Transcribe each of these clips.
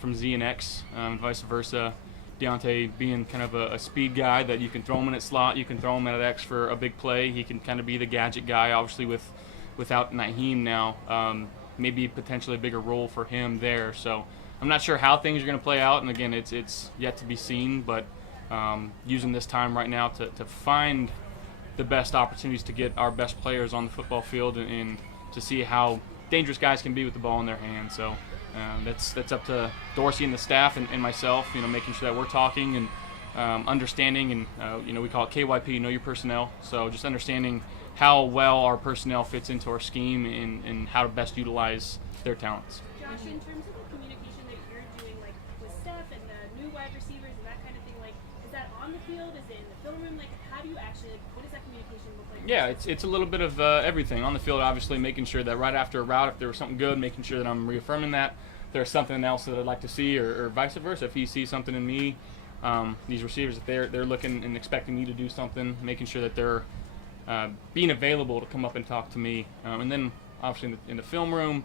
from Z and X, vice versa. Deontay being kind of a speed guy that you can throw him in at slot, you can throw him at X for a big play. He can kind of be the gadget guy, obviously without Naheem now. Maybe potentially a bigger role for him there. So I'm not sure how things are going to play out, and again, it's yet to be seen, but using this time right now to find the best opportunities to get our best players on the football field and to see how dangerous guys can be with the ball in their hands. So that's up to Dorsey and the staff and myself, making sure that we're talking and understanding, and we call it KYP, know your personnel. So just understanding how well our personnel fits into our scheme and how to best utilize their talents. Josh, in terms of the communication that you're doing, like with Steph and the new wide receivers and that kind of thing, like is that on the field? Is it in the film room? Like how do you actually, what does that communication look like? Yeah, it's a little bit of everything. On the field, obviously, making sure that right after a route, if there was something good, making sure that I'm reaffirming that. If there's something else that I'd like to see, or vice versa, if he sees something in me, these receivers, if they're looking and expecting me to do something, making sure that they're being available to come up and talk to me. And then, obviously, in the film room,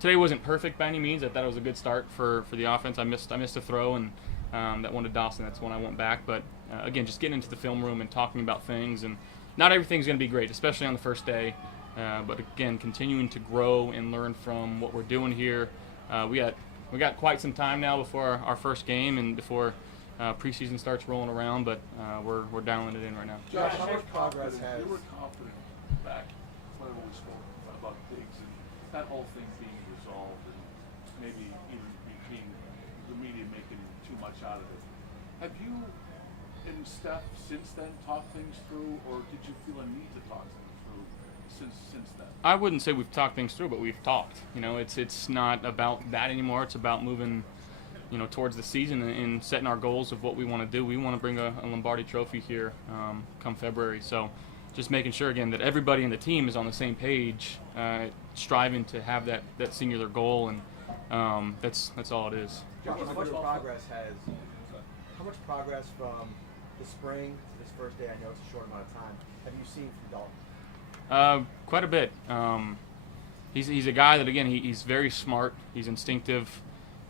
today wasn't perfect by any means. I thought it was a good start for the offense. I missed a throw, and that one to Dawson, that's when I went back. But again, just getting into the film room and talking about things, and not everything's going to be great, especially on the first day. But again, continuing to grow and learn from what we're doing here. We got quite some time now before our first game and before preseason starts rolling around, but we're dialing it in right now. Josh, how much progress has? You were confident back when we spoke about Diggs and that whole thing being resolved, and maybe even being the media making too much out of it. Have you and Steph since then talked things through, or did you feel a need to talk things through since then? I wouldn't say we've talked things through, but we've talked. It's not about that anymore. It's about moving towards the season and setting our goals of what we want to do. We want to bring a Lombardi trophy here come February. So just making sure, again, that everybody in the team is on the same page, striving to have that singular goal, and that's all it is. Josh, how much progress from the spring to this first day? I know it's a short amount of time. Have you seen from Dalton? Quite a bit. He's a guy that, again, he's very smart. He's instinctive.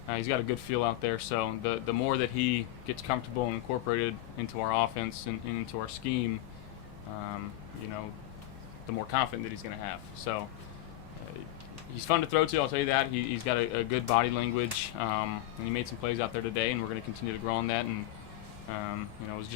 He's got a good feel out there. So the more that he gets comfortable and incorporated into our offense and into our scheme, the more confident that he's going to have. So he's fun to throw to, I'll tell you that. He's got a good body language, and he made some plays out there today, and we're going to continue to grow on that. And it was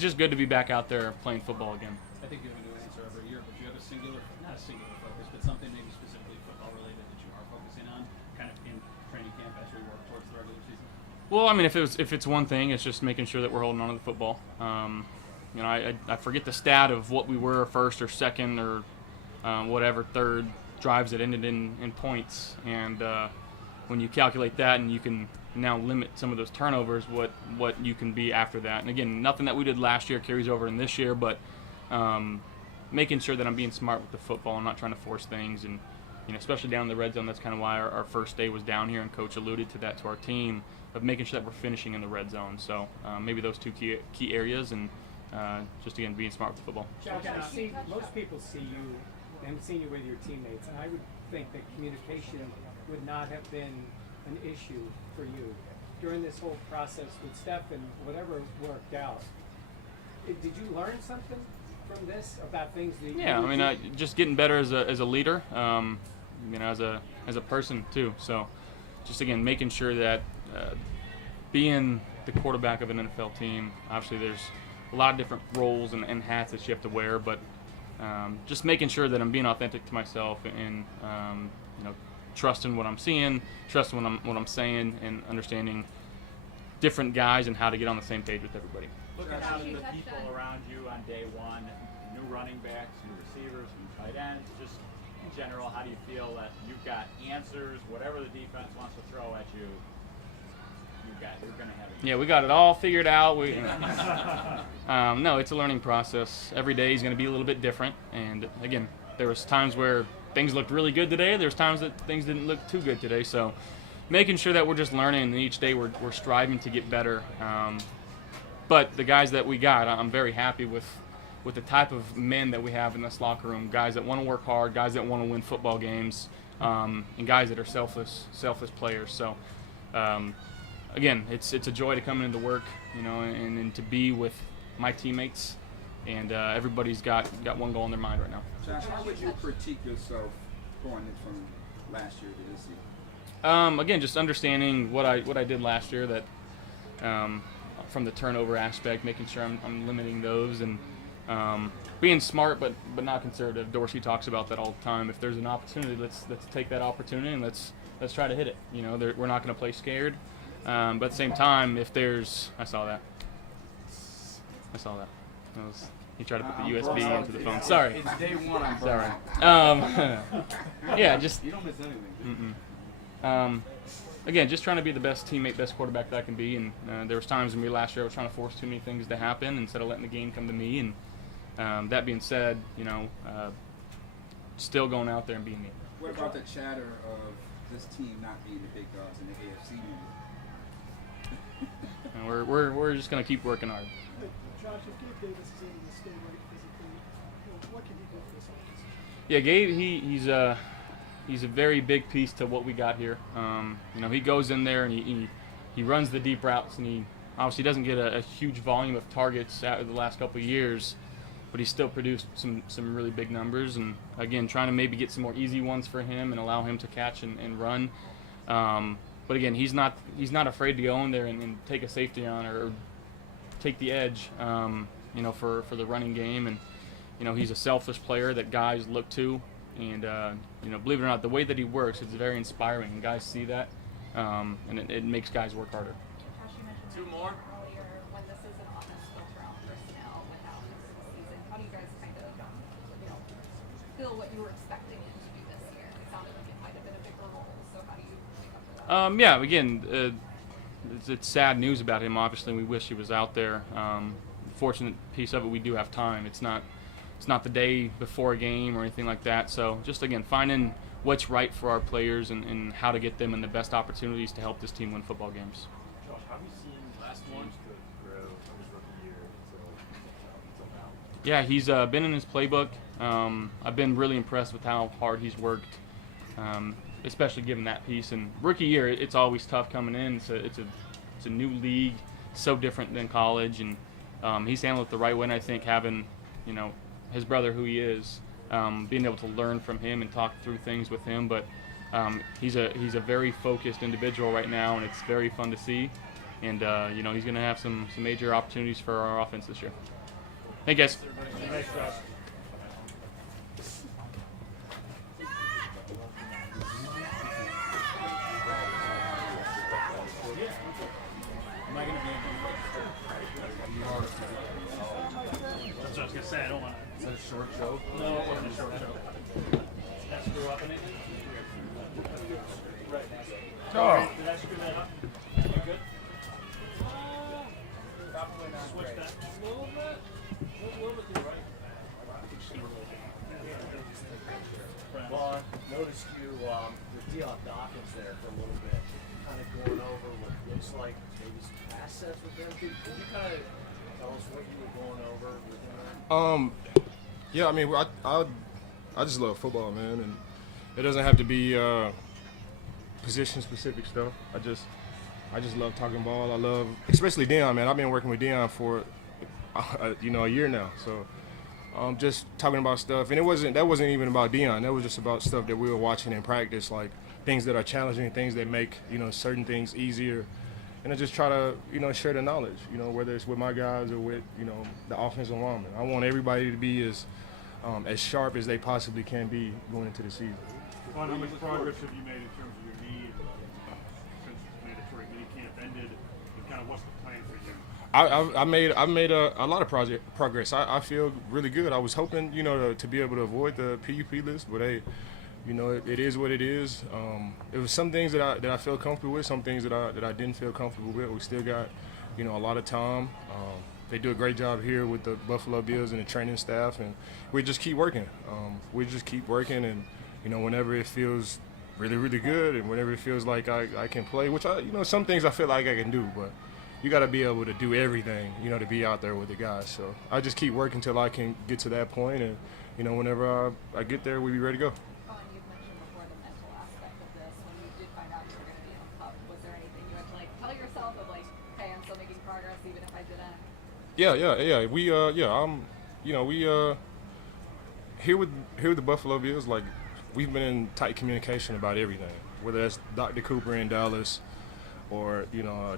just good to be back out there playing football again. I think you have a new answer every year, but you have not a singular focus, but something maybe specifically football related that you are focusing on, kind of in training camp as we work towards the regular season. Well, I mean, if it's one thing, it's just making sure that we're holding on to the football. I forget the stat of what we were, first or second or whatever, third drives that ended in points, and when you calculate that and you can now limit some of those turnovers, what you can be after that. And again, nothing that we did last year carries over in this year, but making sure that I'm being smart with the football and not trying to force things, and especially down in the red zone. That's kind of why our first day was down here, and Coach alluded to that to our team of making sure that we're finishing in the red zone. So maybe those two key areas, and just again being smart with the football. Josh, most people see you and see you with your teammates, and I would think that communication would not have been an issue for you during this whole process with Steph and whatever worked out. Did you learn something from this about things that you just getting better as a leader, as a person too. So just again making sure that being the quarterback of an NFL team, obviously there's a lot of different roles and hats that you have to wear, but just making sure that I'm being authentic to myself and trusting what I'm seeing, trusting what I'm saying, and understanding different guys and how to get on the same page with everybody. Looking out at the people around you on day one, new running backs, new receivers, new tight ends, just in general, how do you feel that you've got answers, whatever the defense wants to throw at you, you're going to have it? Yeah, we got it all figured out. No, it's a learning process. Every day is going to be a little bit different. And again, there was times where things looked really good today. There's times that things didn't look too good today. So making sure that we're just learning, and each day we're striving to get better. But the guys that we got, I'm very happy with the type of men that we have in this locker room. Guys that want to work hard, guys that want to win football games, and guys that are selfless players. So again, it's a joy to come into work, and to be with my teammates, and everybody's got one goal in their mind right now. Josh, how would you critique yourself going in from last year to this year? Again, just understanding what I did last year, that from the turnover aspect, making sure I'm limiting those, and being smart but not conservative. Dorsey talks about that all the time. If there's an opportunity, let's take that opportunity and let's try to hit it. We're not going to play scared, but at the same time, if there's, I saw that. He tried to put the USB into the phone. Sorry. It's day one. I'm Sorry. Yeah, just. You don't miss anything. Again, just trying to be the best teammate, best quarterback that I can be. And there was times in me last year I was trying to force too many things to happen instead of letting the game come to me. And that being said, still going out there and being me. What about the chatter of this team not being the big dogs in the AFC meeting? And we're just going to keep working hard. Josh, if Gabe Davis is able to stay right physically, what can he do for this offense? Yeah, Gabe, he's a very big piece to what we got here. He goes in there and he runs the deep routes, and he obviously doesn't get a huge volume of targets out of the last couple of years, but he still produced some really big numbers. And again, trying to maybe get some more easy ones for him and allow him to catch and run. But again, he's not afraid to go in there and take a safety on or take the edge, for the running game. And he's a selfless player that guys look to. And believe it or not, the way that he works is very inspiring, and guys see that, and it makes guys work harder. Josh, you mentioned Two more. earlier when this is an offense built around personnel without him this season. How do you guys kind of feel what you were expecting him to do this year? It sounded like it might have been a bigger role, so how do you make up for that? Yeah, again, it's sad news about him. Obviously, we wish he was out there. Fortunate piece of it, we do have time. It's not the day before a game or anything like that. So just, again, finding what's right for our players and how to get them in the best opportunities to help this team win football games. Josh, how have you seen last teams grow from his rookie year until now? Yeah, he's been in his playbook. I've been really impressed with how hard he's worked, especially given that piece. And rookie year, it's always tough coming in. It's a new league, so different than college, and he's handled it the right way. And I think having, his brother, who he is, being able to learn from him and talk through things with him. But he's a very focused individual right now, and it's very fun to see. And he's going to have some major opportunities for our offense this year. Hey guys. Thanks, Josh. Am I going to be That's what I was going to say. I don't want to. Is that a short joke? No, it wasn't a short show. Did I screw up anything? Oh. Did I screw that up? You good? Switch that a little bit. A little bit to the right. Well, I noticed you with Dion Dawkins there for a little bit, kind of going over what looks like maybe some pass sets with them. Could you kind of tell us what you were going over with him? Yeah, I mean, I just love football, man, and it doesn't have to be position-specific stuff. I just love talking ball. I love, especially Deion, man. I've been working with Deion for a year now, so just talking about stuff. And that wasn't even about Deion. That was just about stuff that we were watching in practice, like things that are challenging, things that make certain things easier. And I just try to, share the knowledge, whether it's with my guys or with, the offensive linemen. I want everybody to be as sharp as they possibly can be going into the season. How much progress have you made in terms of your knee since mandatory minicamp ended, and kind of what's the plan for you? I made a lot of progress. I feel really good. I was hoping, to be able to avoid the PUP list, but hey, it is what it is. It was some things that I felt comfortable with, some things that I didn't feel comfortable with. We still got, a lot of time. They do a great job here with the Buffalo Bills and the training staff, and we just keep working. And whenever it feels really, really good, and whenever it feels like I can play, which some things I feel like I can do, but you got to be able to do everything, to be out there with the guys. So I just keep working until I can get to that point, and whenever I get there, we'll be ready to go. You've mentioned before the mental didn't. Yeah. We we here with the Buffalo Bills, like we've been in tight communication about everything, whether that's Dr. Cooper in Dallas or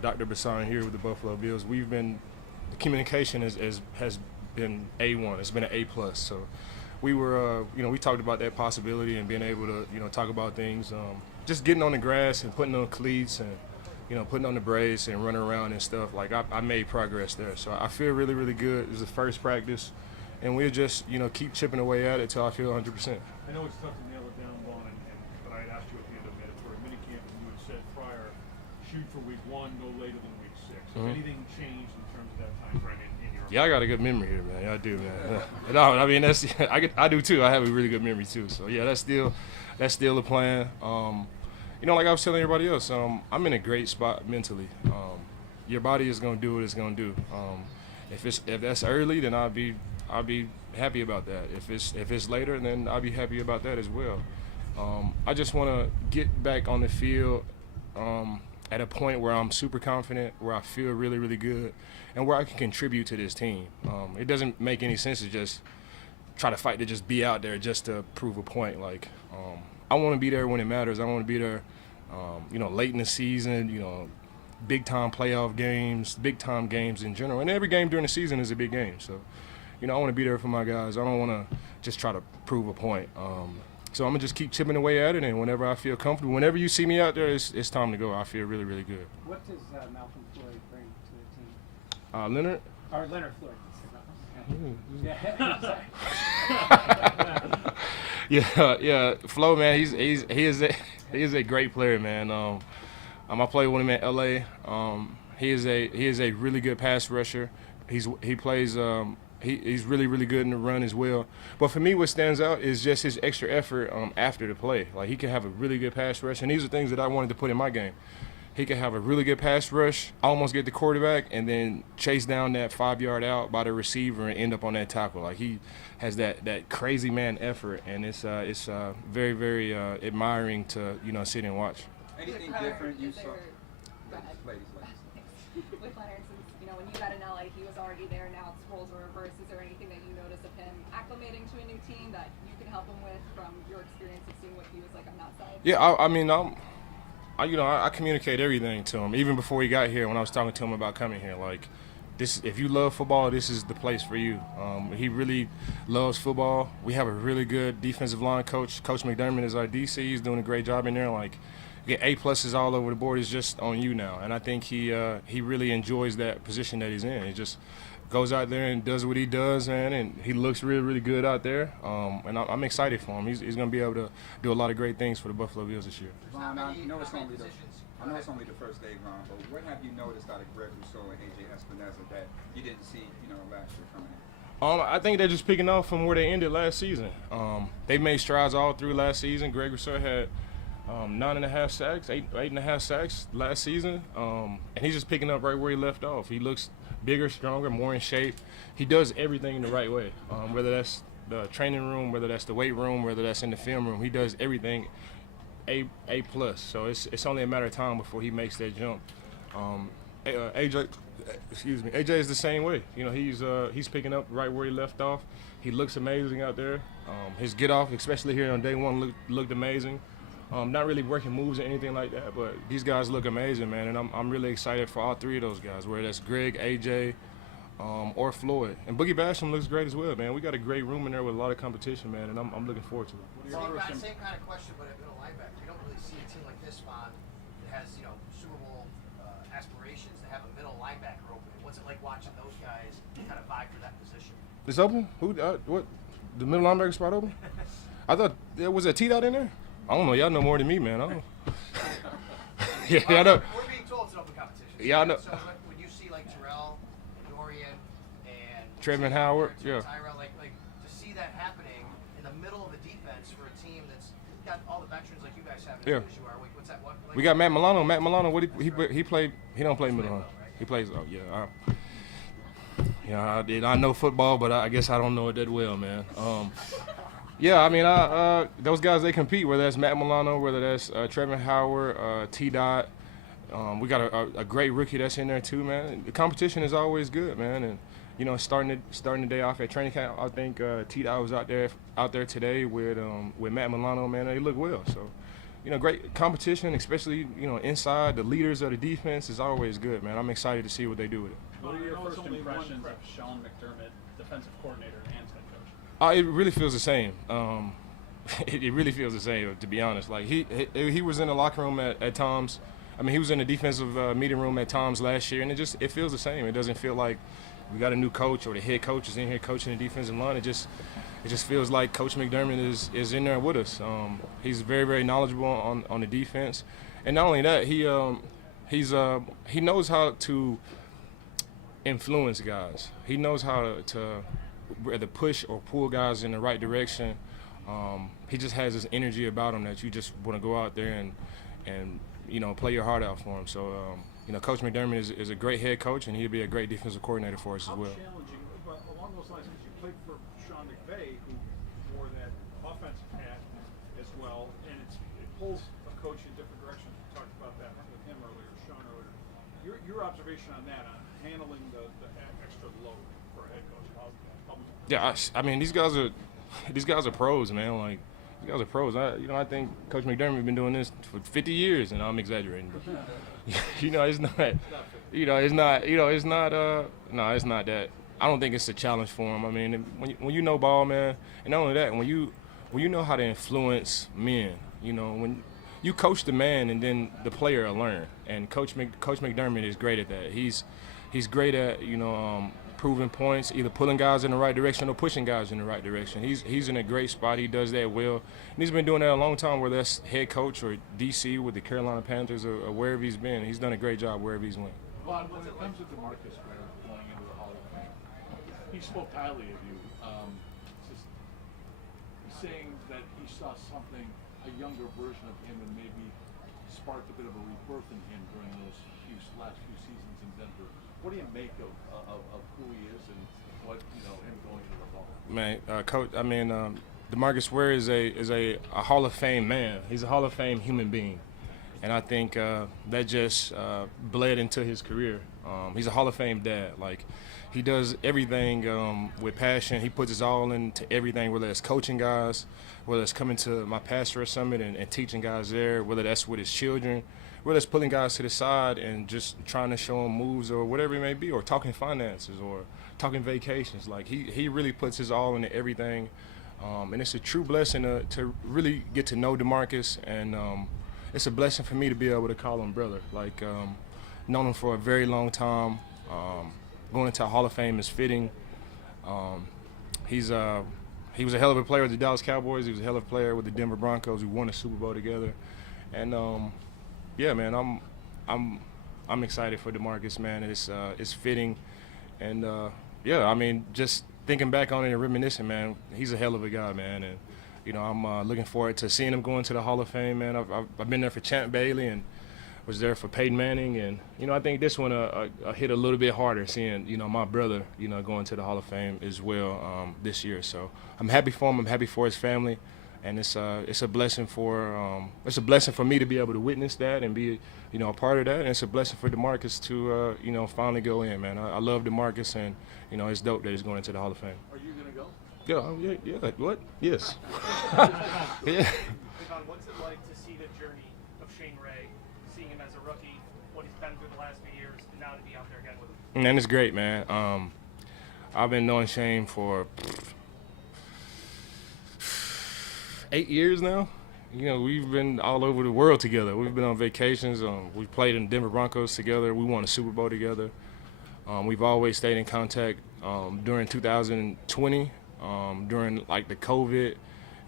Dr. Bassan here with the Buffalo Bills. The communication has been A1. It's been an A plus. So we were we talked about that possibility and being able to talk about things, just getting on the grass and putting on cleats and putting on the brace and running around and stuff. Like I made progress there, so I feel really, really good. It was the first practice, and we'll just keep chipping away at it till I feel 100%. I know it's tough to nail it down, Vaughn, but I had asked you at the end of mandatory minicamp, and you had said prior, shoot for week 1, no later than week 6. If anything changed in terms of that time frame in your Yeah, I got a good memory here, man. Yeah, I do, man. No, I mean I do too. I have a really good memory too. So yeah, that's still the plan. Like I was telling everybody else, I'm in a great spot mentally. Your body is gonna do what it's gonna do. If that's early, then I'll be happy about that. If it's later, then I'll be happy about that as well. I just want to get back on the field at a point where I'm super confident, where I feel really, really good, and where I can contribute to this team. It doesn't make any sense to just try to fight to just be out there just to prove a point. Like I want to be there when it matters. I want to be there, late in the season, big time playoff games, big time games in general. And every game during the season is a big game. So, I want to be there for my guys. I don't want to just try to prove a point. So I'm going to just keep chipping away at it, and whenever I feel comfortable, whenever you see me out there, it's time to go. I feel really, really good. What does Malcolm Floyd bring to the team? Leonard? Or Leonard Floyd. Yeah. Flo, man, he is a great player, man. I played with him in LA. He is a really good pass rusher. He's really, really good in the run as well. But for me, what stands out is just his extra effort after the play. Like, he can have a really good pass rush, and these are things that I wanted to put in my game. He can have a really good pass rush, almost get the quarterback, and then chase down that 5-yard out by the receiver and end up on that tackle. Like, he has that crazy man effort, and it's very, very admiring to sit and watch. Anything different you saw? Ladies. With Leonard, since when you got in LA, he was already there. Now it's roles are reversed. Is there anything that you notice of him acclimating to a new team that you can help him with from your experience of seeing what he was like on that side? Yeah, I communicate everything to him. Even before he got here, when I was talking to him about coming here, like, if you love football, this is the place for you. He really loves football. We have a really good defensive line coach. Coach McDermott is our DC. He's doing a great job in there. Like, get A-pluses all over the board. Is just on you now. And I think he really enjoys that position that he's in. He just goes out there and does what he does, man, and he looks really, really good out there. And I'm excited for him. He's going to be able to do a lot of great things for the Buffalo Bills this year. Ron, I know it's only the first day, Ron, but what have you noticed out of Greg Rousseau and AJ Espinoza that you didn't see, last year coming in? I think they're just picking up from where they ended last season. They made strides all through last season. Greg Rousseau had 9.5 sacks, 8.5 sacks last season, and he's just picking up right where he left off. He looks bigger, stronger, more in shape. He does everything the right way, whether that's the training room, whether that's the weight room, whether that's in the film room. He does everything A plus. So it's only a matter of time before he makes that jump. AJ is the same way. He's picking up right where he left off. He looks amazing out there. His get off, especially here on day one, looked amazing. Not really working moves or anything like that, but these guys look amazing, man, and I'm really excited for all three of those guys, whether that's Greg, AJ, or Floyd. And Boogie Basham looks great as well, man. We got a great room in there with a lot of competition, man, and I'm looking forward to it. Same kind of question, but at middle linebacker. You don't really see a team like this, Vaughn, that has Super Bowl aspirations to have a middle linebacker opening. What's it like watching those guys kind of vie for that position? It's open? Who? What? The middle linebacker spot open? I thought there was a T-Dot in there. I don't know. Y'all know more than me, man. I don't. Yeah, I know. We're being told it's an open competition. Yeah, I know. So when you see like Terrell, Dorian, and Trevin Howard, yeah. Tyrell, like to see that happening in the middle of a defense for a team that's got all the veterans like you guys have as good as you are. What's that? What? Like, We got Matt Milano. Matt Milano, he played? He don't play middle. Well, right? He plays. Oh yeah. I know football, but I guess I don't know it that well, man. Yeah, I mean, those guys, they compete, whether that's Matt Milano, whether that's Trevin Howard, T-Dot, We got a great rookie that's in there too, man. The competition is always good, man. And you know, starting the day off at training camp, I think T-Dot was out there today with Matt Milano, man. They look well, so you know, great competition, especially you know inside. The leaders of the defense is always good, man. I'm excited to see what they do with it. What are your I know it's first only one impressions prep. of Sean McDermott, defensive coordinator and head coach? It really feels the same. It really feels the same, to be honest. Like he was in the locker room at times. I mean, he was in the defensive meeting room at times last year, and it feels the same. It doesn't feel like we got a new coach or the head coach is in here coaching the defensive line. It just feels like Coach McDermott is in there with us. He's very, very knowledgeable on the defense, and not only that, he knows how to influence guys. He knows how to whether push or pull guys in the right direction. He just has this energy about him that you just want to go out there and you know, play your heart out for him. So, you know, Coach McDermott is a great head coach, and he'll be a great defensive coordinator for us as well. How challenging, but along those lines, because you played for Sean McVay, who wore that offensive hat as well, and it pulls a coach in different directions. We talked about that with him earlier, Sean earlier. Your observation on that, on handling the extra load for a head coach? Yeah, I mean, these guys are pros, man. Like, these guys are pros. I think Coach McDermott has been doing this for 50 years, and I'm exaggerating. But, you know, it's not that. I don't think it's a challenge for him. I mean, when you know ball, man, and not only that, when you know how to influence men, you know, when you coach the man and then the player will learn. And Coach McDermott is great at that. He's great at, you know, proving points, either pulling guys in the right direction or pushing guys in the right direction. He's in a great spot. He does that well. And he's been doing that a long time, whether that's head coach or DC with the Carolina Panthers or wherever he's been. He's done a great job wherever he's went. Vaughn, when it comes to DeMarcus Ware going into the Hall of Fame, he spoke highly of you, just saying that he saw something, a younger version of him, and maybe sparked a bit of a rebirth in him during those last few seasons in Denver. What do you make of who he is and what, you know, him going to the Hall? Man, Coach, I mean, DeMarcus Ware is a Hall of Fame man. He's a Hall of Fame human being, and I think that just bled into his career. He's a Hall of Fame dad. Like, he does everything with passion. He puts his all into everything, whether it's coaching guys, whether it's coming to my pastor summit and teaching guys there, whether that's with his children, whether it's pulling guys to the side and just trying to show them moves or whatever it may be, or talking finances or talking vacations. Like, he really puts his all into everything. And it's a true blessing to really get to know DeMarcus, and it's a blessing for me to be able to call him brother. Like, known him for a very long time. Going into a Hall of Fame is fitting. He was a hell of a player with the Dallas Cowboys. He was a hell of a player with the Denver Broncos. We won a Super Bowl together, and yeah, man, I'm excited for DeMarcus, man. It's fitting, and yeah, I mean, just thinking back on it and reminiscing, man, he's a hell of a guy, man, and you know, I'm looking forward to seeing him go into the Hall of Fame, man. I've been there for Champ Bailey and was there for Peyton Manning, and you know, I think this one hit a little bit harder, seeing, you know, my brother, you know, going to the Hall of Fame as well this year. So I'm happy for him. I'm happy for his family. And it's a blessing for me to be able to witness that and be, you know, a part of that. And it's a blessing for DeMarcus to you know, finally go in, man. I love DeMarcus, and you know, it's dope that he's going into the Hall of Fame. Are you gonna go? Yeah. What? Yes. Yeah. Yvonne, what's it like to see the journey of Shane Ray, seeing him as a rookie, what he's been through the last few years, and now to be out there again with him? Man, it's great, man. I've been knowing Shane for 8 years now. You know, we've been all over the world together. We've been on vacations. We played in Denver Broncos together. We won a Super Bowl together. We've always stayed in contact during 2020, during like the COVID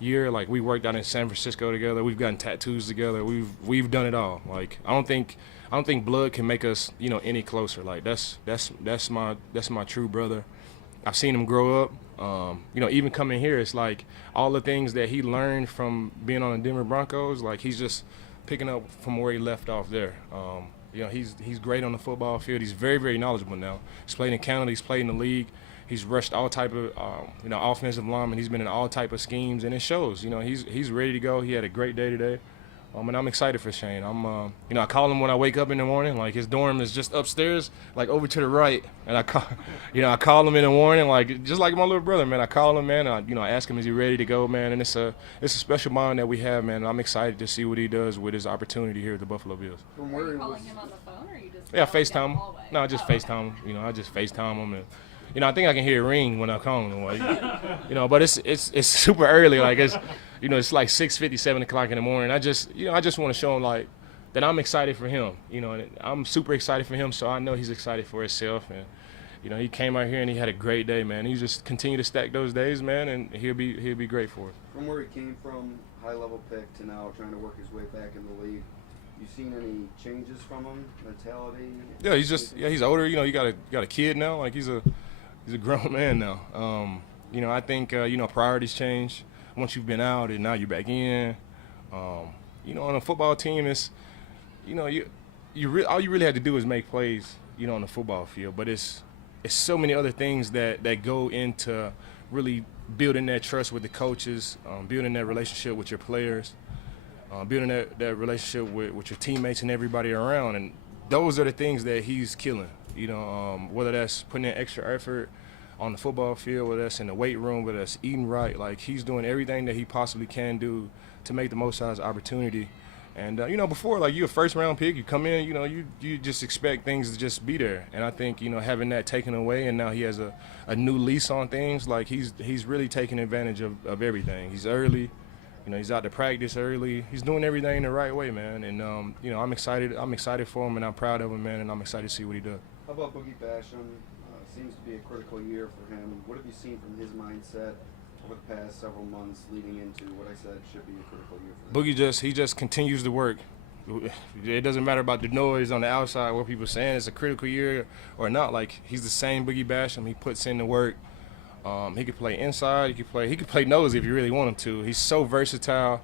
year. Like, we worked out in San Francisco together. We've gotten tattoos together. We've done it all. Like, I don't think blood can make us, you know, any closer. Like, that's my true brother. I've seen him grow up. You know, even coming here, it's like all the things that he learned from being on the Denver Broncos, like, he's just picking up from where he left off there. You know, he's great on the football field. He's very, very knowledgeable now. He's played in Canada. He's played in the league. He's rushed all type of, you know, offensive linemen. He's been in all type of schemes, and it shows. You know, he's ready to go. He had a great day today. And I'm excited for Shane. I call him when I wake up in the morning. Like, his dorm is just upstairs, like over to the right. And I call him in the morning, like just like my little brother, man. I call him, man. I ask him, is he ready to go, man? And it's a special bond that we have, man. I'm excited to see what he does with his opportunity here at the Buffalo Bills. Are you calling him on the phone, or are you just Yeah, calling FaceTime him. hallway? No, I just FaceTime him. I just FaceTime him, and I think I can hear it ring when I call him. Like, but it's super early. Like it's like 6:50, 7 o'clock in the morning. I just want to show him like that I'm excited for him. And I'm super excited for him, so I know he's excited for himself. And he came out here and he had a great day, man. He just continue to stack those days, man, and he'll be great for us. From where he came from, high level pick, to now trying to work his way back in the league, you seen any changes from him, mentality? Yeah, he's older. You got a kid now. Like he's a grown man now. I think priorities change once you've been out and now you're back in. On a football team, it's all you really have to do is make plays, on the football field. But it's so many other things that go into really building that trust with the coaches, building that relationship with your players, building that relationship with your teammates and everybody around. And those are the things that he's killing, whether that's putting in extra effort on the football field, whether that's in the weight room, whether that's eating right. Like, he's doing everything that he possibly can do to make the most out of his opportunity. And, before, like, you're a first-round pick, you come in, you just expect things to just be there. And I think, having that taken away and now he has a new lease on things, like, he's really taking advantage of everything. He's early. He's out to practice early. He's doing everything the right way, man. And, I'm excited for him, and I'm proud of him, man, and I'm excited to see what he does. How about Boogie Basham? Seems to be a critical year for him. What have you seen from his mindset over the past several months leading into what I said should be a critical year for him? Boogie just continues to work. It doesn't matter about the noise on the outside, what people are saying it's a critical year or not. Like, he's the same Boogie Basham. He puts in the work. He could play inside. He could play nose if you really want him to. He's so versatile.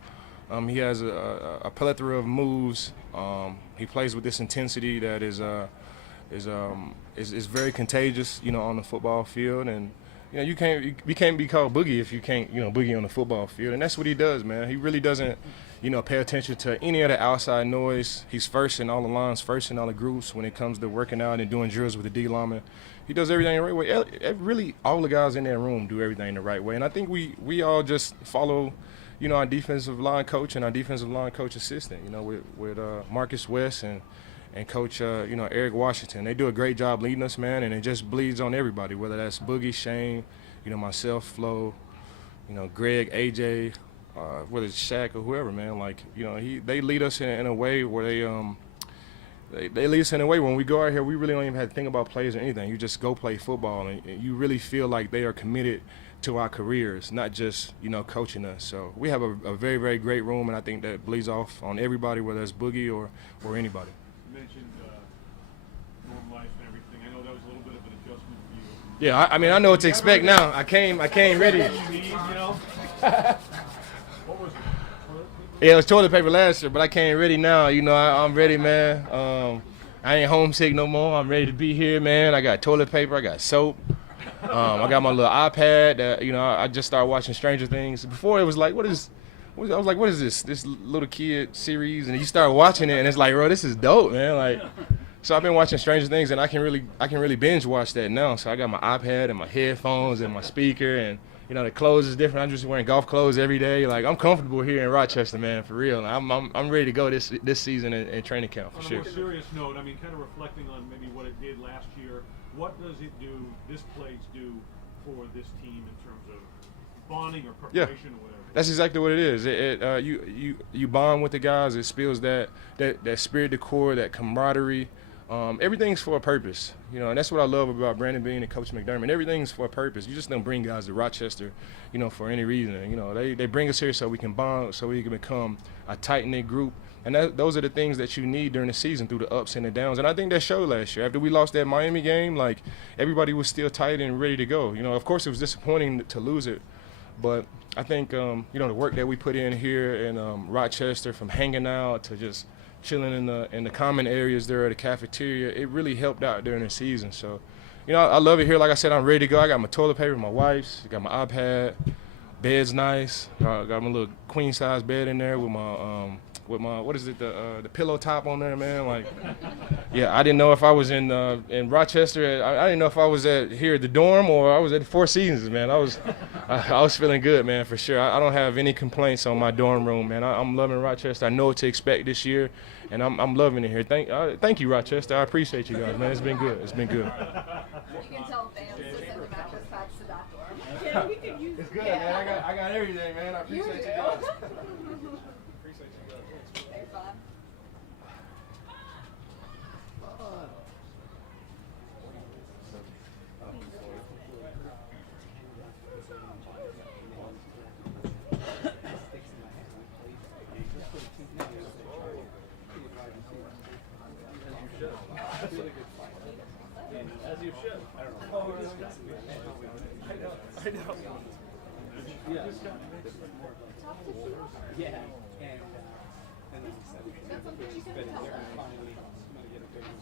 He has a plethora of moves. He plays with this intensity that is very contagious, on the football field. And you can't be called Boogie if you can't, boogie on the football field. And that's what he does, man. He really doesn't, pay attention to any of the outside noise. He's first in all the lines, first in all the groups when it comes to working out and doing drills with the D lineman. He does everything the right way. Really, all the guys in that room do everything the right way. And I think we all just follow, our defensive line coach and our defensive line coach assistant, with Marcus West and Coach, Eric Washington. They do a great job leading us, man, and it just bleeds on everybody, whether that's Boogie, Shane, myself, Flo, Greg, AJ, whether it's Shaq or whoever, man. Like, they lead us in a way where they lead us in a way when we go out here, we really don't even have to think about plays or anything. You just go play football, and you really feel like they are committed to our careers, not just, coaching us. So we have a very, very great room, and I think that bleeds off on everybody, whether it's Boogie or anybody. Mentioned norm life and everything. I know that was a little bit of an adjustment for you. Yeah, I know what to expect now. I came ready. What was it? Yeah, it was toilet paper last year, but I came ready now. I'm ready, man. I ain't homesick no more. I'm ready to be here, man. I got toilet paper. I got soap. I got my little iPad. That, I just started watching Stranger Things. Before it was like, I was like, what is this? This little kid series, and you start watching it, and it's like, bro, this is dope, man. Like, so I've been watching Stranger Things, and I can really binge watch that now. So I got my iPad and my headphones and my speaker, and the clothes is different. I'm just wearing golf clothes every day. Like, I'm comfortable here in Rochester, man, for real. I'm ready to go this season in training camp for sure. On a more serious note, kind of reflecting on maybe what it did last year. What does it do? This place do for this team in terms of bonding or preparation or whatever? That's exactly what it is. You bond with the guys. It spills that spirit, the core, that camaraderie. Everything's for a purpose, and that's what I love about Brandon Beane and Coach McDermott. Everything's for a purpose. You just don't bring guys to Rochester, for any reason. They bring us here so we can bond, so we can become a tight-knit group. And those are the things that you need during the season through the ups and the downs. And I think that showed last year. After we lost that Miami game, like, everybody was still tight and ready to go. Of course it was disappointing to lose it, but I think, the work that we put in here in Rochester, from hanging out to just chilling in the common areas there at the cafeteria, it really helped out during the season. So, I love it here. Like I said, I'm ready to go. I got my toilet paper, my wipes, got my iPad, bed's nice. Got my little queen size bed in there with with my, what is it, the pillow top on there, man. Like, yeah, I didn't know if I was in Rochester. I didn't know if I was here at the dorm or I was at the Four Seasons, man. I was feeling good, man, for sure. I don't have any complaints on my dorm room, man. I'm loving Rochester. I know what to expect this year, and I'm loving it here. Thank you, Rochester. I appreciate you guys, man. It's been good. It's been good. You can tell fans to send the mattress packs to that dorm. Yeah, we could use It's good, man. I got everything, man. I appreciate you guys. Appreciate you guys. They're fun. As you should. I don't know. I know. Yeah. Yeah. And then he said, That's something you can but tell they're them. finally going to get a big one.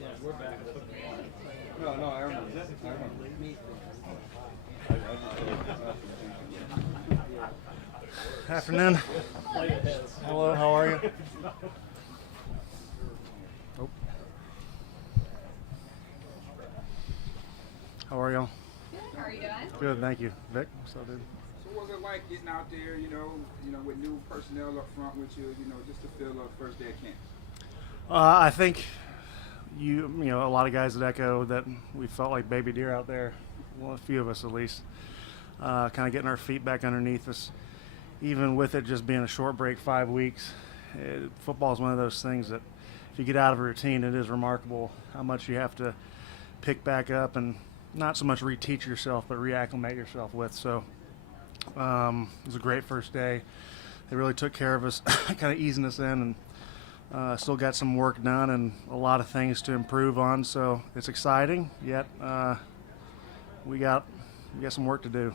Yeah, we're back. No, I remember. Afternoon. Hello, how are you? Oh. How are y'all? Good. How are you doing? Good, thank you. Vic, what's up, dude? So what was it like getting out there, with new personnel up front with you, just to feel the first day of camp? I think a lot of guys at Echo that we felt like baby deer out there. Well, a few of us at least. Kind of getting our feet back underneath us. Even with it just being a short break, 5 weeks, football is one of those things that if you get out of a routine, it is remarkable how much you have to pick back up and not so much reteach yourself, but reacclimate yourself with. So it was a great first day. They really took care of us, kind of easing us in, and still got some work done and a lot of things to improve on. So it's exciting, yet we got some work to do.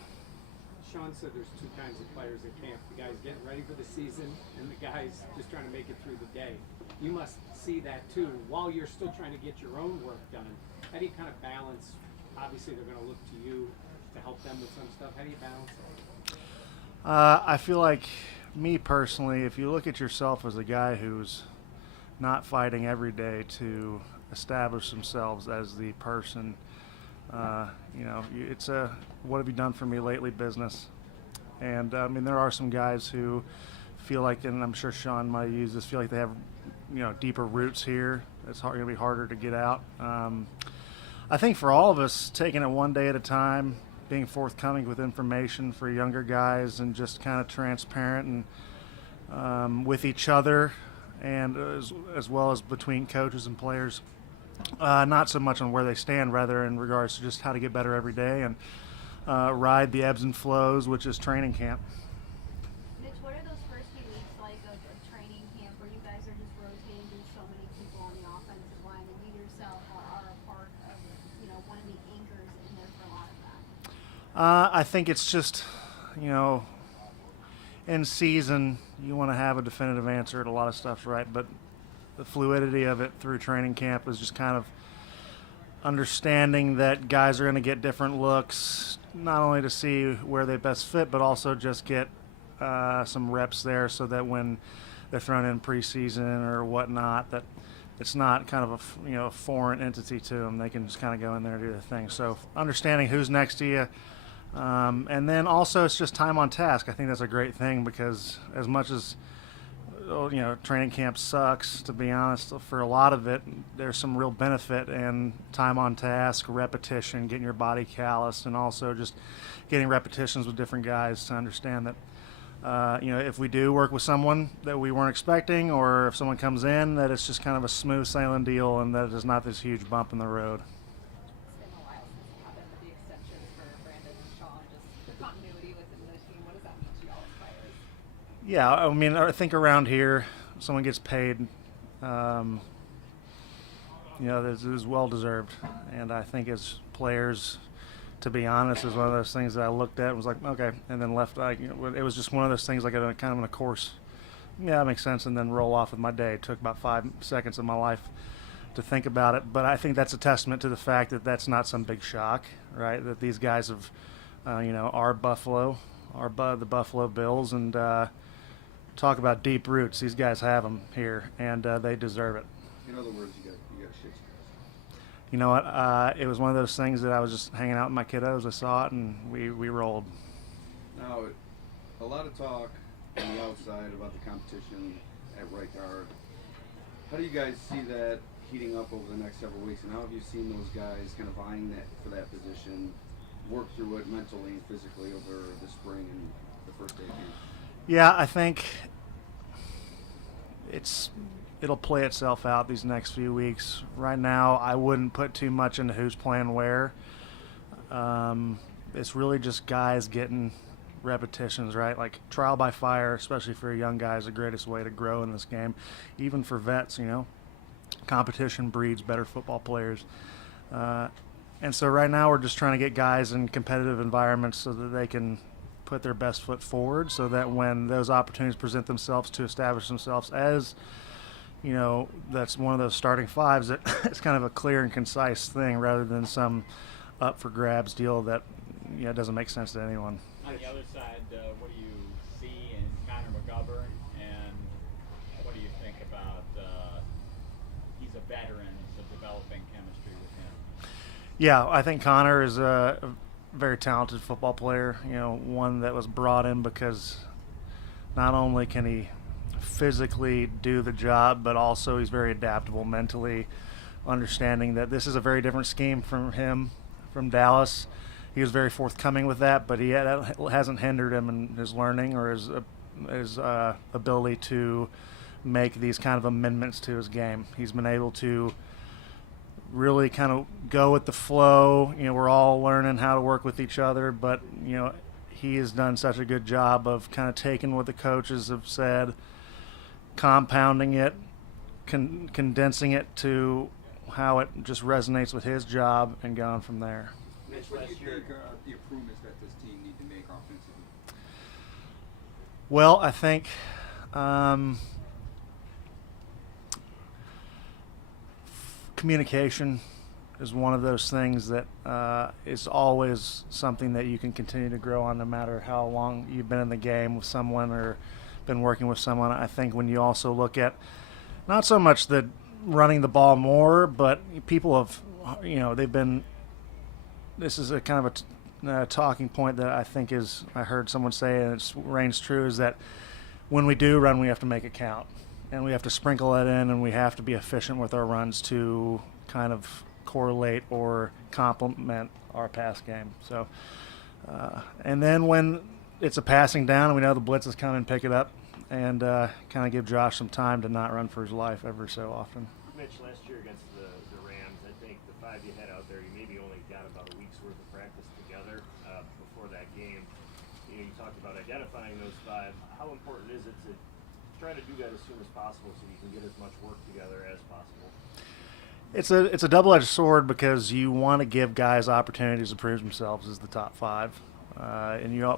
Sean said there's two kinds of players at camp. The guys getting ready for the season and the guys just trying to make it through the day. You must see that too while you're still trying to get your own work done. How do you kind of balance? Obviously they're going to look to you to help them with some stuff. How do you balance it? I feel like, me personally, if you look at yourself as a guy who's not fighting every day to establish themselves as the person, it's a what have you done for me lately business. And there are some guys who feel like, and I'm sure Sean might use this, feel like they have deeper roots here. It's going to be harder to get out. I think for all of us, taking it one day at a time, being forthcoming with information for younger guys, and just kind of transparent and with each other, and as well as between coaches and players. Not so much on where they stand, rather in regards to just how to get better every day and ride the ebbs and flows, which is training camp. Mitch, what are those first few weeks like of training camp where you guys are just rotating through so many people on the offensive line, and you yourself are a part of, one of the anchors in there for a lot of that? I think it's just, in season, you want to have a definitive answer to a lot of stuff, right? But the fluidity of it through training camp is just kind of understanding that guys are going to get different looks, not only to see where they best fit, but also just get some reps there so that when they're thrown in preseason or whatnot, that it's not kind of a foreign entity to them. They can just kind of go in there and do their thing. So understanding who's next to you. And then also it's just time on task. I think that's a great thing, because as much as training camp sucks, to be honest, for a lot of it, there's some real benefit in time on task, repetition, getting your body calloused, and also just getting repetitions with different guys to understand that, if we do work with someone that we weren't expecting, or if someone comes in, that it's just kind of a smooth sailing deal and that it is not this huge bump in the road. It's been a while since it happened with the extensions for Brandon and Sean, just the continuity within the team. What does that mean to y'all as players? Yeah, I think around here, someone gets paid, this is well deserved. And I think as players, to be honest, is one of those things that I looked at and was like, okay, and then left. It was just one of those things, like kind of in a course. Yeah, that makes sense, and then roll off with my day. It took about 5 seconds of my life to think about it. But I think that's a testament to the fact that that's not some big shock, right? That these guys have our the Buffalo Bills, and talk about deep roots. These guys have them here, and they deserve it. In other words, you got shit. You know what? It was one of those things that I was just hanging out with my kiddos. I saw it, and we rolled. Now, a lot of talk on the outside about the competition at right guard. How do you guys see that heating up over the next several weeks, and how have you seen those guys kind of vying for that position, work through it mentally and physically over the spring and the first day of camp? Yeah, I think it'll play itself out these next few weeks. Right now, I wouldn't put too much into who's playing where. It's really just guys getting repetitions, right? Like trial by fire, especially for a young guy, is the greatest way to grow in this game. Even for vets, competition breeds better football players. And so right now we're just trying to get guys in competitive environments so that they can put their best foot forward, so that when those opportunities present themselves to establish themselves as, that's one of those starting fives, that it's kind of a clear and concise thing rather than some up for grabs deal that doesn't make sense to anyone. On the other side, what do you see in Connor McGovern, and what do you think about he's a veteran, so developing chemistry with him? Yeah, I think Connor is a very talented football player, one that was brought in because not only can he physically do the job, but also he's very adaptable mentally, understanding that this is a very different scheme from him from Dallas. He was very forthcoming with that, but he hasn't hindered him in his learning or his ability to make these kind of amendments to his game. He's been able to really kind of go with the flow. We're all learning how to work with each other, but he has done such a good job of kind of taking what the coaches have said, compounding it, condensing it to how it just resonates with his job, and going from there. Mitch, what do you think the improvements that this team need to make offensively? Well, I think communication is one of those things that is always something that you can continue to grow on, no matter how long you've been in the game with someone or been working with someone. I think when you also look at not so much the running the ball more, but people have, they've been. This is a kind of a talking point that I think I heard someone say, and it reigns true, is that when we do run, we have to make it count. And we have to sprinkle it in, and we have to be efficient with our runs to kind of correlate or complement our pass game. So, and then when it's a passing down and we know the blitz is coming, pick it up and kind of give Josh some time to not run for his life every so often. Mitch, last year against the Rams, I think the 5 you had out there, you maybe only got about a week's worth of practice together before that game. You talked about identifying those 5. How important is it to try to do that as soon as possible so you can get as much work together as possible? It's a double-edged sword, because you want to give guys opportunities to prove themselves as the top 5,